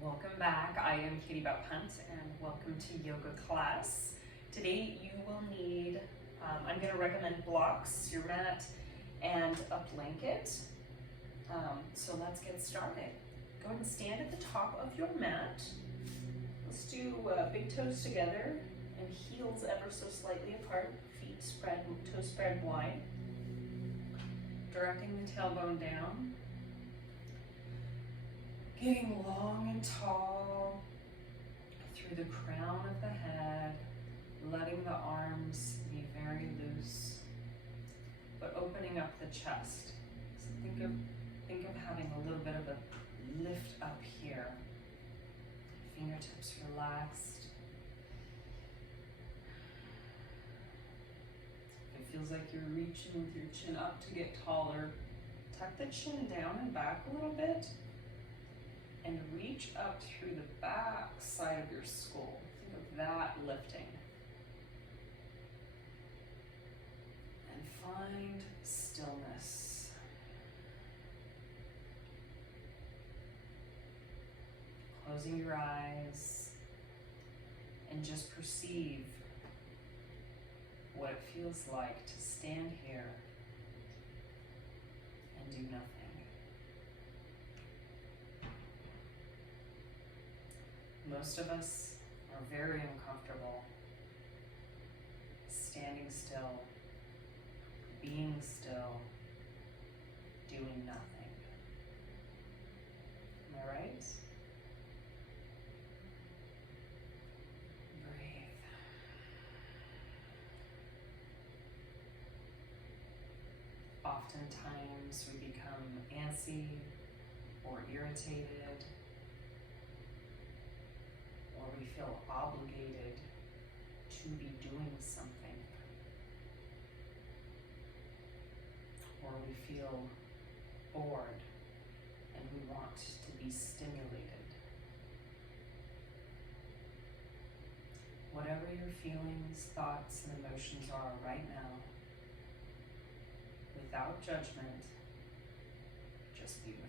Welcome back. I am Katie Bopp and welcome to yoga class. Today you will need, I'm going to recommend blocks, your mat, and a blanket. So let's get started. Go ahead and stand at the top of your mat. Let's do big toes together and heels ever so slightly apart. Feet spread, toes spread wide. Directing the tailbone down. Getting long and tall through the crown of the head, letting the arms be very loose, but opening up the chest. So think of having a little bit of a lift up here. Fingertips relaxed. If it feels like you're reaching with your chin up to get taller, tuck the chin down and back a little bit. And reach up through the back side of your skull. Think of that lifting. And find stillness. Closing your eyes and just perceive what it feels like to stand here and do nothing. Most of us are very uncomfortable standing still, being still, doing nothing. Am I right? Breathe. Oftentimes we become antsy or irritated, or we feel obligated to be doing something, or we feel bored and we want to be stimulated. Whatever your feelings, thoughts, and emotions are right now, without judgment, just be with them.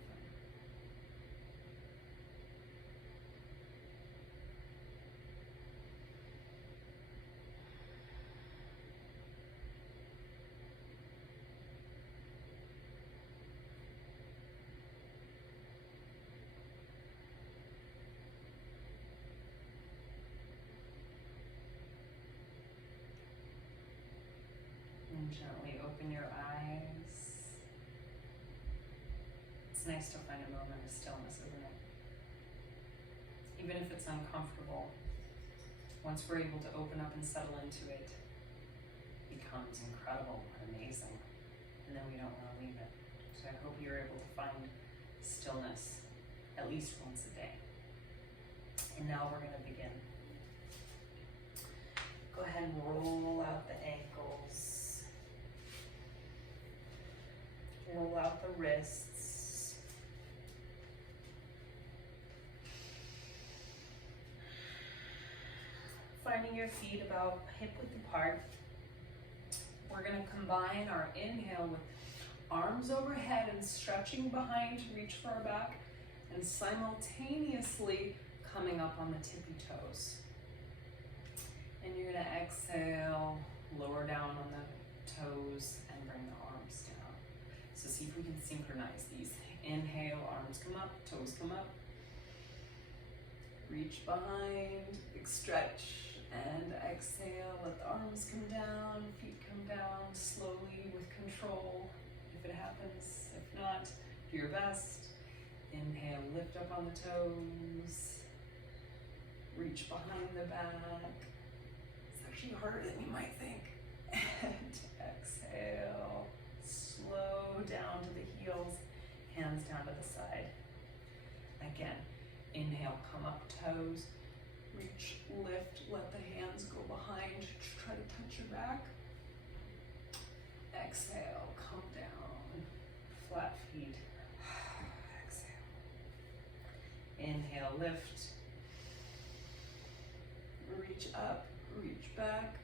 And gently open your eyes. It's nice to find a moment of stillness, isn't it? Even if it's uncomfortable, once we're able to open up and settle into it, it becomes incredible and amazing. And then we don't want to leave it. So I hope you're able to find stillness at least once a day. And now we're going to begin. Go ahead and roll out the ankles. Roll out the wrists. Finding your feet about hip width apart. We're going to combine our inhale with arms overhead and stretching behind to reach for our back, and simultaneously coming up on the tippy toes. And you're going to exhale, lower down on the toes, and bring the arms down. So see if we can synchronize these. Inhale, arms come up, toes come up. Reach behind, big stretch, and exhale, let the arms come down, feet come down, slowly with control, if it happens. If not, do your best. Inhale, lift up on the toes. Reach behind the back. It's actually harder than you might think. And exhale. Slow down to the heels, hands down to the side. Again, inhale, come up, toes, reach, lift, let the hands go behind, try to touch your back. Exhale, come down, flat feet. Exhale. Inhale, lift, reach up, reach back.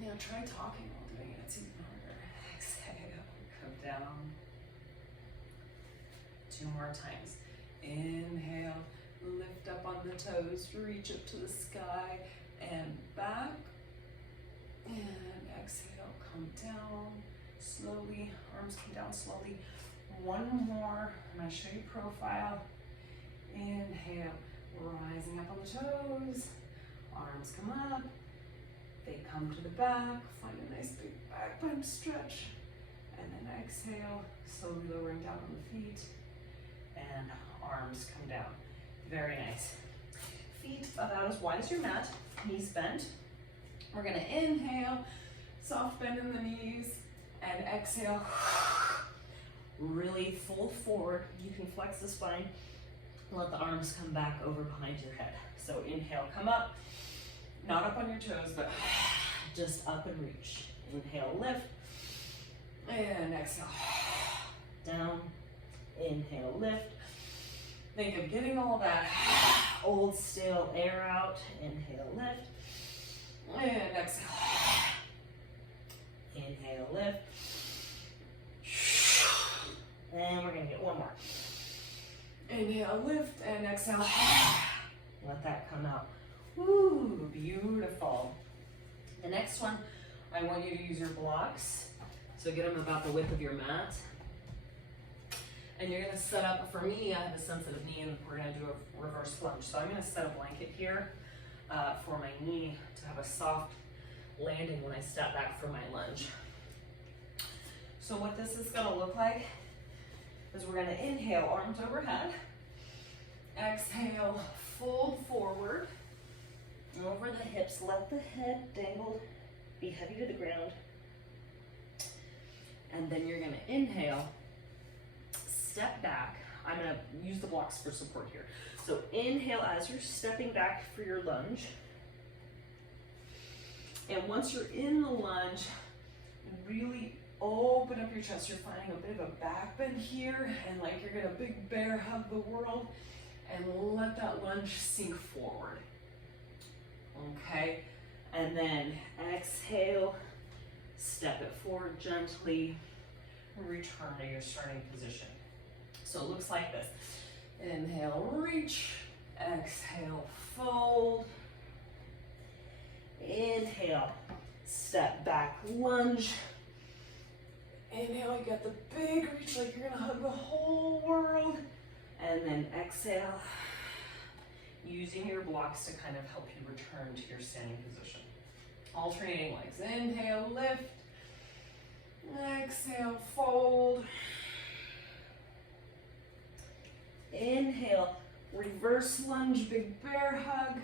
You know, try talking while doing it, it's even harder. Exhale, come down. 2 more times. Inhale, toes, reach up to the sky and back. And exhale, come down slowly, arms come down slowly. One more, I'm gonna show you profile. Inhale, rising up on the toes, arms come up, they come to the back, find a nice big back bend stretch, and then exhale, slowly lowering down on the feet, and arms come down. Very nice. Feet about as wide as your mat, knees bent. We're gonna inhale, soft bend in the knees, and exhale, really fold forward. You can flex the spine, let the arms come back over behind your head. So inhale, come up, not up on your toes, but just up and reach. Inhale, lift, and exhale, down, inhale, lift. Think of getting all that old stale air out. Inhale, lift, and exhale. Inhale, lift. And we're gonna get one more. Inhale, lift, and exhale. Let that come out. Woo, beautiful. The next one, I want you to use your blocks. So get them about the width of your mat. And you're gonna set up, for me, I have a sensitive knee and we're gonna do a reverse lunge. So I'm gonna set a blanket here for my knee to have a soft landing when I step back for my lunge. So what this is gonna look like is we're gonna inhale, arms overhead. Exhale, fold forward. Over the hips, let the head dangle, be heavy to the ground. And then you're gonna inhale, step back. I'm gonna use the blocks for support here. So inhale as you're stepping back for your lunge. And once you're in the lunge, really open up your chest. You're finding a bit of a back bend here, and like you're gonna big bear hug the world, and let that lunge sink forward. Okay, and then exhale, step it forward gently, return to your starting position. So it looks like this. Inhale, reach, exhale, fold. Inhale, step back, lunge. Inhale, you got the big reach like you're gonna hug the whole world. And then exhale, using your blocks to kind of help you return to your standing position. Alternating legs. Inhale, lift. Exhale, fold. Inhale, reverse lunge, big bear hug.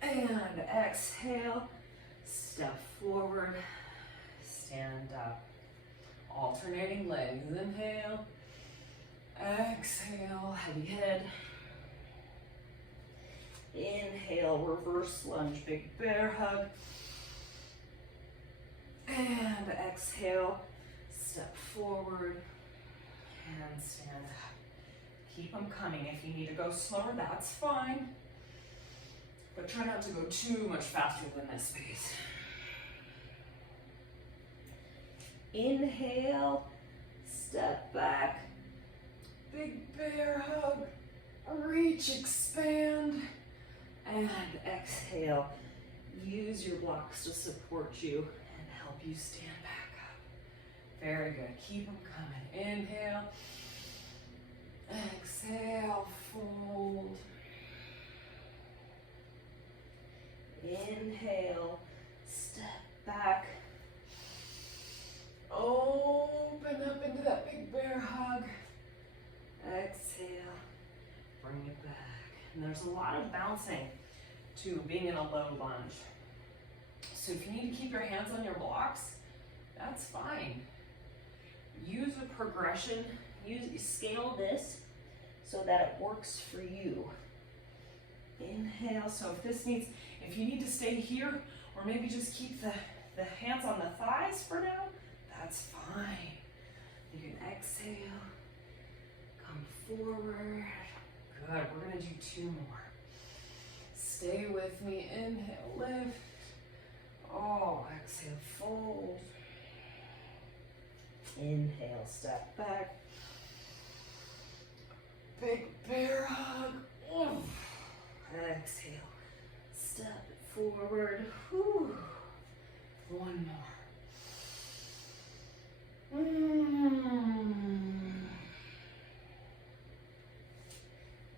And exhale, step forward, stand up. Alternating legs. Inhale, exhale, heavy head. Inhale, reverse lunge, big bear hug. And exhale, step forward and stand up. Keep them coming. If you need to go slower, that's fine. But try not to go too much faster than this pace. Inhale, step back, big bear hug, reach, expand, and exhale. Use your blocks to support you and help you stand back up. Very good. Keep them coming. Inhale, exhale, fold. Inhale, step back. Open up into that big bear hug. Exhale, bring it back. And there's a lot of bouncing to being in a low lunge. So if you need to keep your hands on your blocks, that's fine. Use a progression, scale this so that it works for you. Inhale, so if you need to stay here, or maybe just keep the hands on the thighs for now, that's fine. You can exhale, come forward. Good, we're gonna do 2 more. Stay with me, inhale, lift. Oh, exhale, fold. Inhale, step back. Big bear hug. forward. Whew. One more.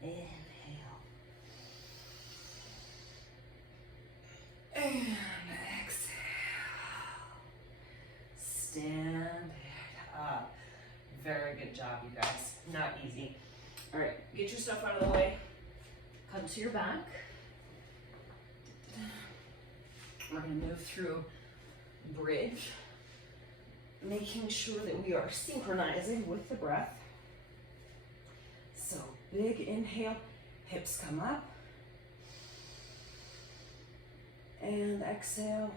Inhale. And exhale. Stand it up. Very good job, you guys. Not easy. All right, get your stuff out of the way. Come to your back. We're gonna move through bridge, making sure that we are synchronizing with the breath. So big inhale, hips come up. And exhale.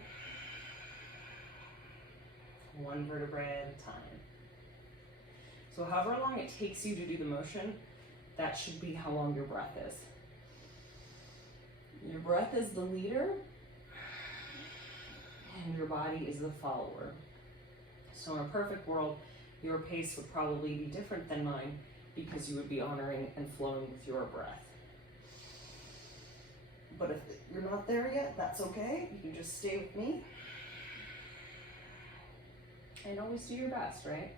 One vertebrae at a time. So however long it takes you to do the motion, that should be how long your breath is. Your breath is the leader, and your body is the follower. So in a perfect world, your pace would probably be different than mine because you would be honoring and flowing with your breath. But if you're not there yet, that's okay. You can just stay with me. And always do your best, right?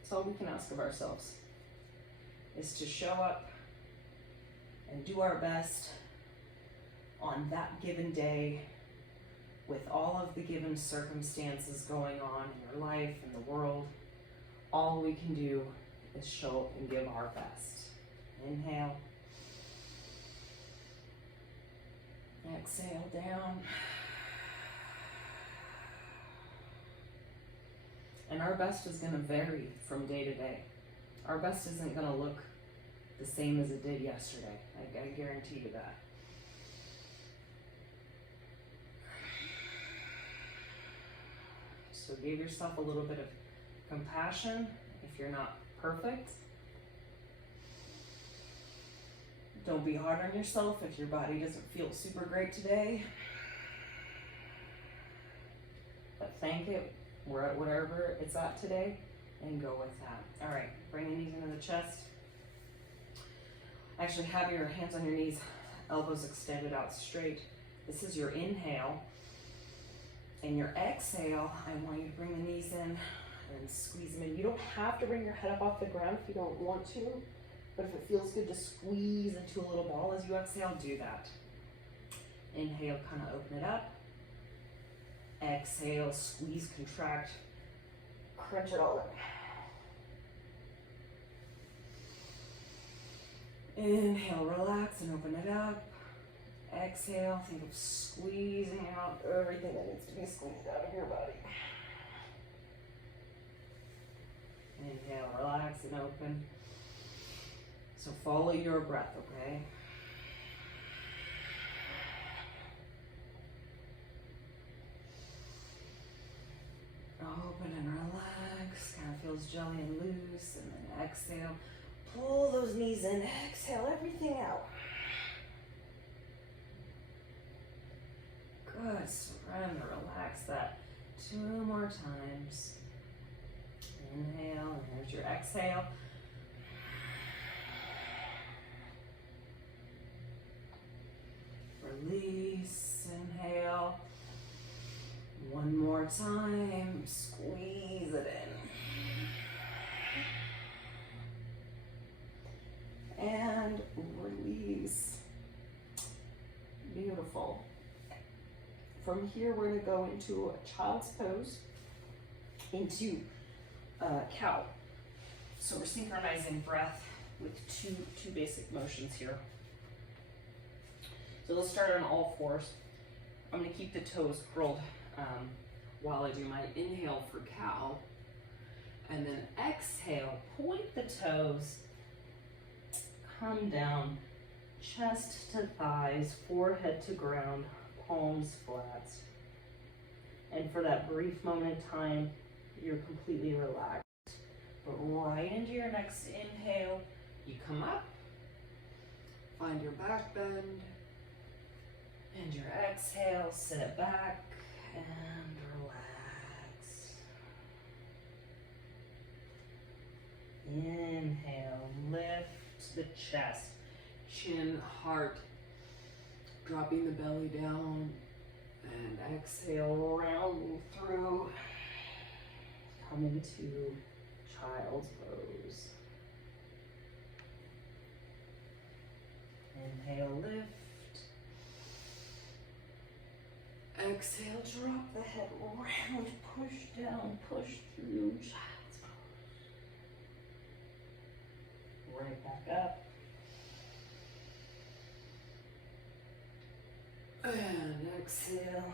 That's all we can ask of ourselves, is to show up and do our best on that given day with all of the given circumstances going on in your life and the world. All we can do is show up and give our best. Inhale. Exhale down. And our best is going to vary from day to day. Our best isn't going to look the same as it did yesterday. I guarantee you that. So give yourself a little bit of compassion if you're not perfect. Don't be hard on yourself if your body doesn't feel super great today. But thank it whatever it's at today and go with that. All right, bring the knees into the chest. Actually have your hands on your knees, elbows extended out straight. This is your inhale. And your exhale, I want you to bring the knees in and squeeze them in. You don't have to bring your head up off the ground if you don't want to, but if it feels good to squeeze into a little ball as you exhale, do that. Inhale, kind of open it up. Exhale, squeeze, contract, crunch it all in. Inhale, relax and open it up. Exhale, think of squeezing out everything that needs to be squeezed out of your body. Inhale, relax and open. So follow your breath, okay? Open and relax, kind of feels jelly and loose, and then exhale. Pull those knees in, exhale everything out. Good, surrender, relax that 2 more times. Inhale, and there's your exhale. Release, inhale. One more time, squeeze it in. And release. Beautiful. From here, we're going to go into a child's pose, into cow. So we're synchronizing breath with two basic motions here. So let's start on all fours. I'm going to keep the toes curled while I do my inhale for cow. And then exhale, point the toes, come down, chest to thighs, forehead to ground, palms flat. And for that brief moment in time, you're completely relaxed. But right into your next inhale, you come up, find your back bend, and your exhale, sit it back and relax. Inhale, lift the chest, chin, heart, dropping the belly down, And exhale, round through. Come into child's pose. Inhale, lift. Exhale, drop the head round, push down, push through, child's pose. Right back up. And exhale.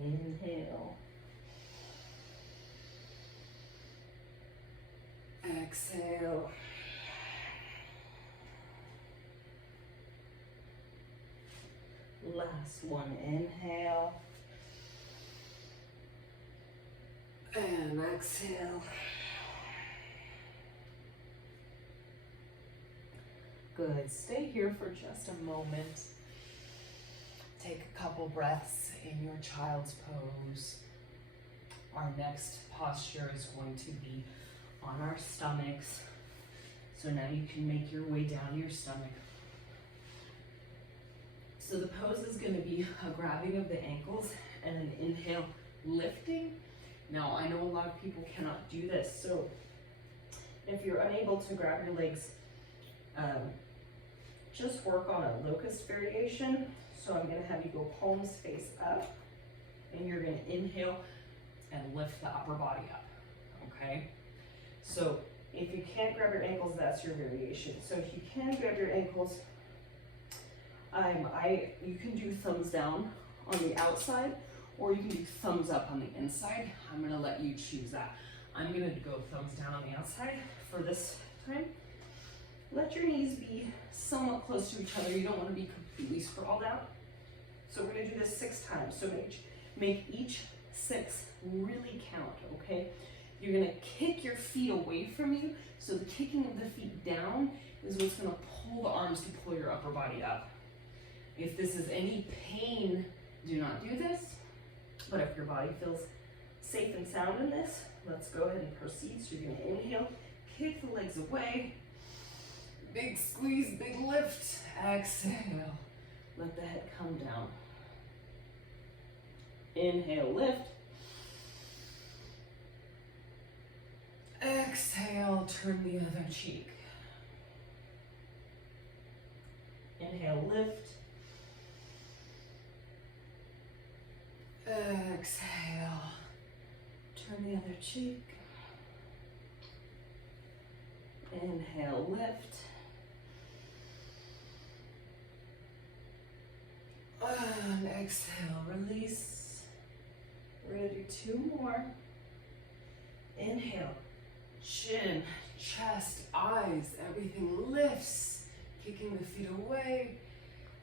Inhale. Exhale. Last one, inhale. And exhale. Good, stay here for just a moment. Take a couple breaths in your child's pose. Our next posture is going to be on our stomachs. So now you can make your way down your stomach. So the pose is going to be a grabbing of the ankles and an inhale, lifting. Now I know a lot of people cannot do this, so if you're unable to grab your legs, just work on a locust variation. So I'm going to have you go palms face up, and you're going to inhale and lift the upper body up, okay? So if you can't grab your ankles, that's your variation. So if you can grab your ankles, you can do thumbs down on the outside, or you can do thumbs up on the inside. I'm going to let you choose that. I'm going to go thumbs down on the outside for this time. Let your knees be somewhat close to each other. You don't want to be completely sprawled out. So we're going to do this 6 times. So make each 6 really count, okay? You're going to kick your feet away from you. So the kicking of the feet down is what's going to pull the arms to pull your upper body up. If this is any pain, do not do this. But if your body feels safe and sound in this, let's go ahead and proceed. So you're going to inhale, kick the legs away. Big squeeze, big lift. Exhale. Let the head come down. Inhale, lift. Exhale, turn the other cheek. Inhale, lift. Exhale, turn the other cheek. Inhale, lift. And exhale, release. We're gonna do 2 more. Inhale, chin, chest, eyes, everything lifts. Kicking the feet away.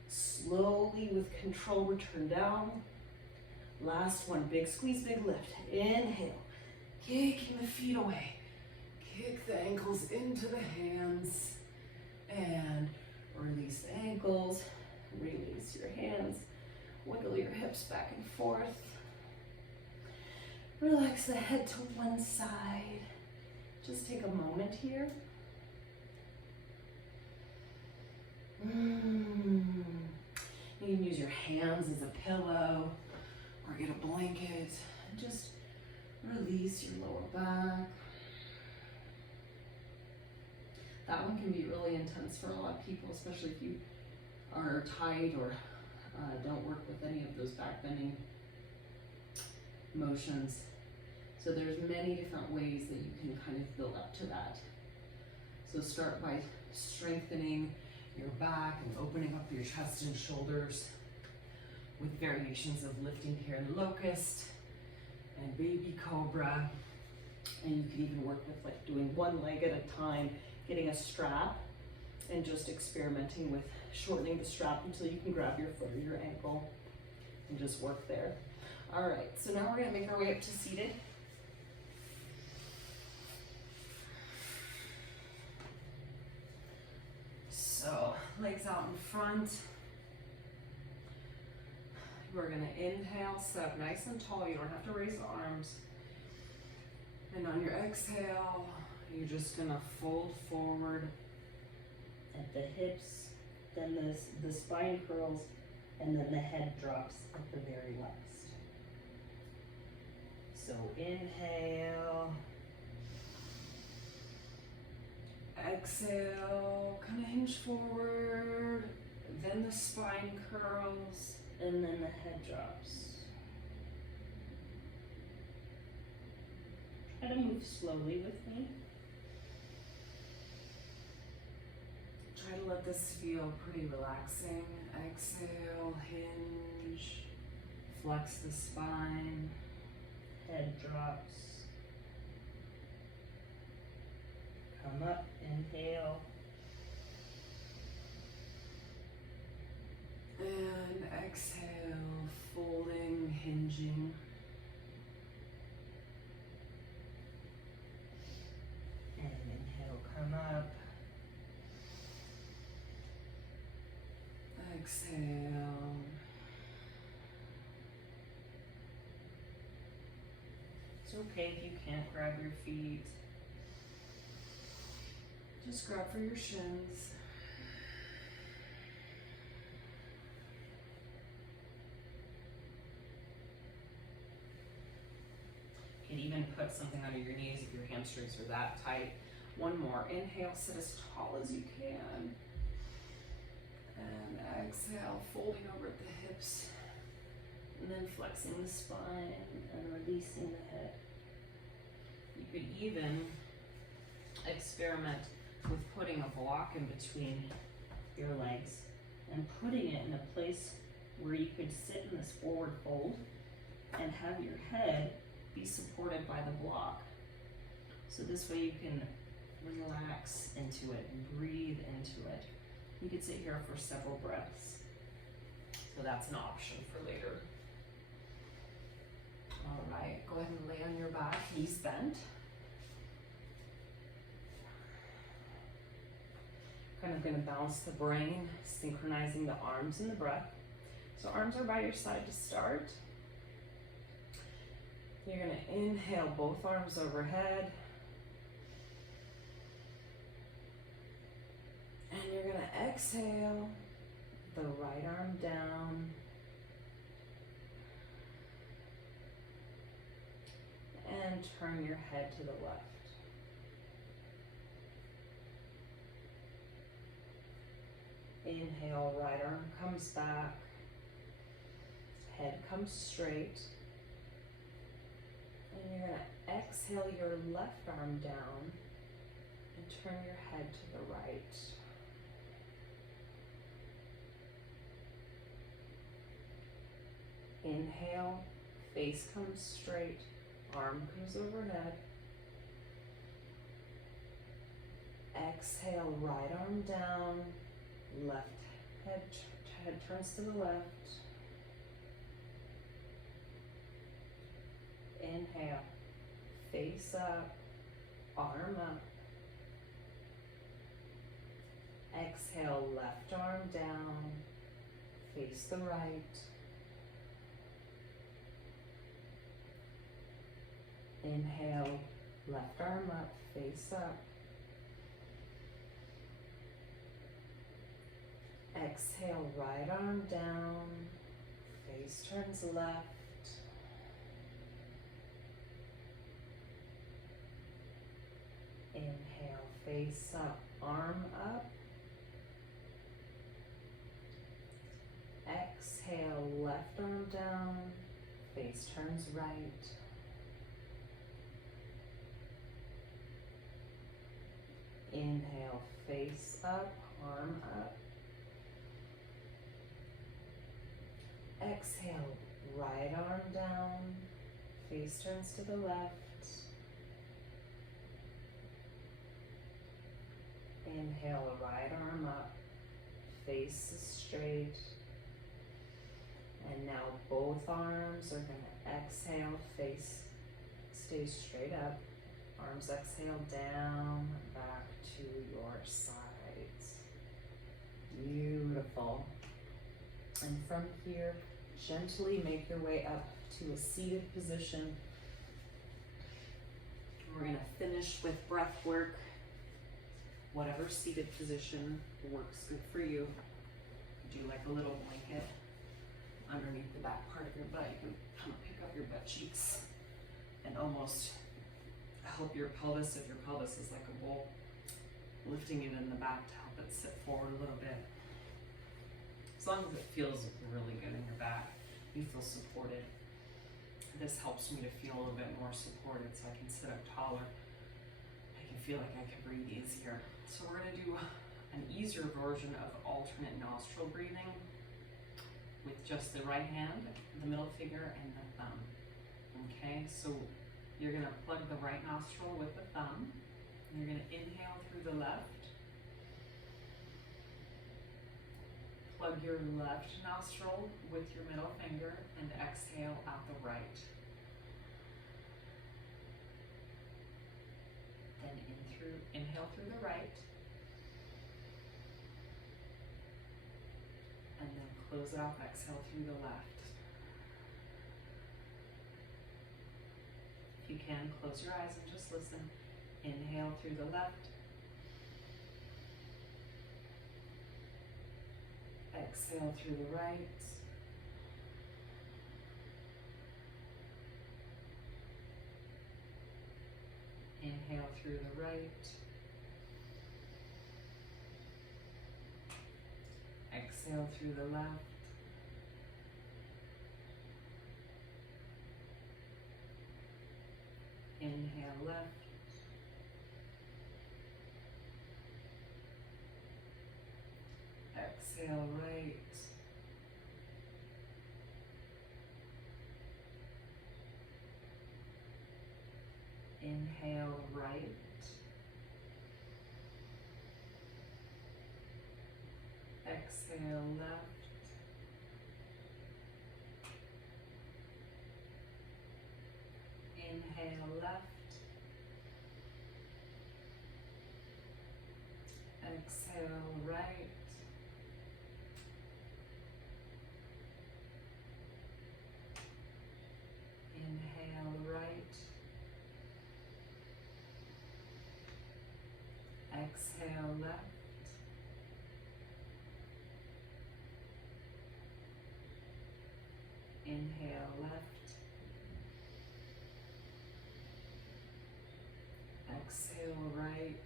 Slowly with control, return down. Last one, big squeeze, big lift. Inhale, kicking the feet away. Kick the ankles into the hands. And release the ankles. Release your hands, wiggle your hips back and forth. Relax the head to one side. Just take a moment here. You can use your hands as a pillow or get a blanket and just release your lower back. That one can be really intense for a lot of people, especially if you are tight or don't work with any of those back bending motions. So there's many different ways that you can kind of build up to that. So start by strengthening your back and opening up your chest and shoulders with variations of lifting here in locust and baby cobra. And you can even work with like doing one leg at a time, getting a strap and just experimenting with shortening the strap until you can grab your foot or your ankle and just work there. All right, so now we're gonna make our way up to seated. So legs out in front. We're gonna inhale, sit up nice and tall. You don't have to raise the arms. And on your exhale, you're just gonna fold forward at the hips then the spine curls, and then the head drops at the very last. So inhale. Exhale, kind of hinge forward, then the spine curls, and then the head drops. Try to move slowly with me. Try to let this feel pretty relaxing. Exhale, hinge, flex the spine. Head drops. Come up, inhale. And exhale, folding, hinging. And inhale, come up. Exhale. It's okay if you can't grab your feet. Just grab for your shins. You can even put something under your knees if your hamstrings are that tight. One more. Inhale, sit as tall as you can. And exhale, folding over at the hips. And then flexing the spine and releasing the head. You could even experiment with putting a block in between your legs and putting it in a place where you could sit in this forward fold and have your head be supported by the block. So this way you can relax into it and breathe into it. You could sit here for several breaths. So that's an option for later. All right, go ahead and lay on your back, knees bent. Kind of going to balance the brain, synchronizing the arms and the breath. So arms are by your side to start. You're going to inhale both arms overhead. And you're going to exhale the right arm down. And turn your head to the left. Inhale, right arm comes back, head comes straight, and you're going to exhale your left arm down and turn your head to the right. Inhale, face comes straight, arm comes overhead. Exhale, right arm down, left head turns to the left. Inhale, face up, arm up. Exhale, left arm down, face the right. Inhale, left arm up, face up. Exhale, right arm down, face turns left. Inhale, face up, arm up. Exhale, left arm down, face turns right. Inhale, face up, arm up. Exhale, right arm down, face turns to the left. Inhale, right arm up, face is straight. And now both arms are going to exhale, face stays straight up. Arms exhale down, back to your sides. Beautiful. And from here, gently make your way up to a seated position. We're going to finish with breath work. Whatever seated position works good for you. do like a little blanket underneath the back part of your butt. You can kind of pick up your butt cheeks and almost help your pelvis, if your pelvis is like a bowl, lifting it in the back to help it sit forward a little bit. As long as it feels really good in your back, you feel supported. This helps me to feel a little bit more supported so I can sit up taller. I can feel like I can breathe easier. So we're gonna do an easier version of alternate nostril breathing with just the right hand, the middle finger, and the thumb. Okay, so you're gonna plug the right nostril with the thumb. You're gonna inhale through the left. Plug your left nostril with your middle finger and exhale out the right. Then inhale through the right. And then close it off, exhale through the left. If you can, close your eyes and just listen. Inhale through the left. Exhale through the right. Inhale through the right. Exhale through the left. Inhale left. Exhale right. Inhale right. Exhale left. Inhale left. Exhale right. Inhale right. Exhale left. Inhale left. Exhale right.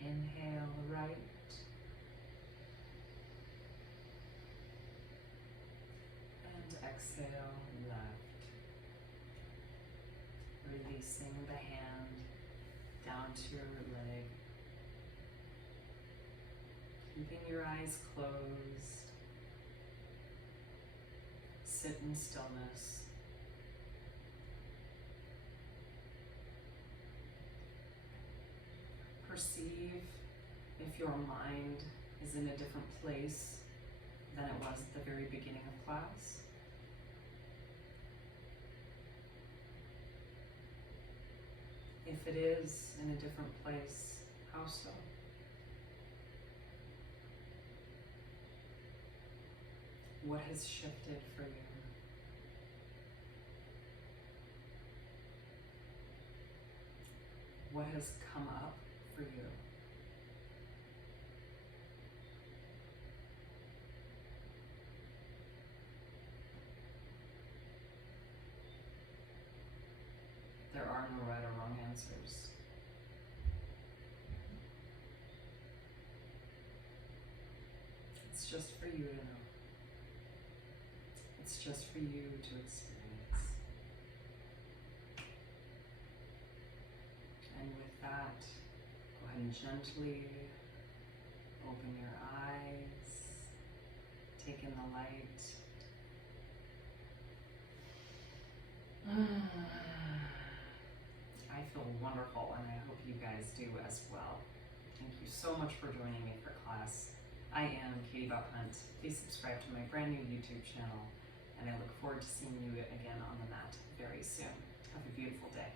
Inhale right. And exhale left. Releasing the hand down to your leg. Keeping your eyes closed. Sit in stillness. Perceive if your mind is in a different place than it was at the very beginning of class. If it is in a different place, how so? What has shifted for you? What has come up for you? There are no right or wrong answers. It's just for you to know. It's just for you to experience. And with that, go ahead and gently open your eyes, take in the light. I feel wonderful, and I hope you guys do as well. Thank you so much for joining me for class. I am Katie Bopp. Please subscribe to my brand new YouTube channel, and I look forward to seeing you again on the mat very soon. Have a beautiful day.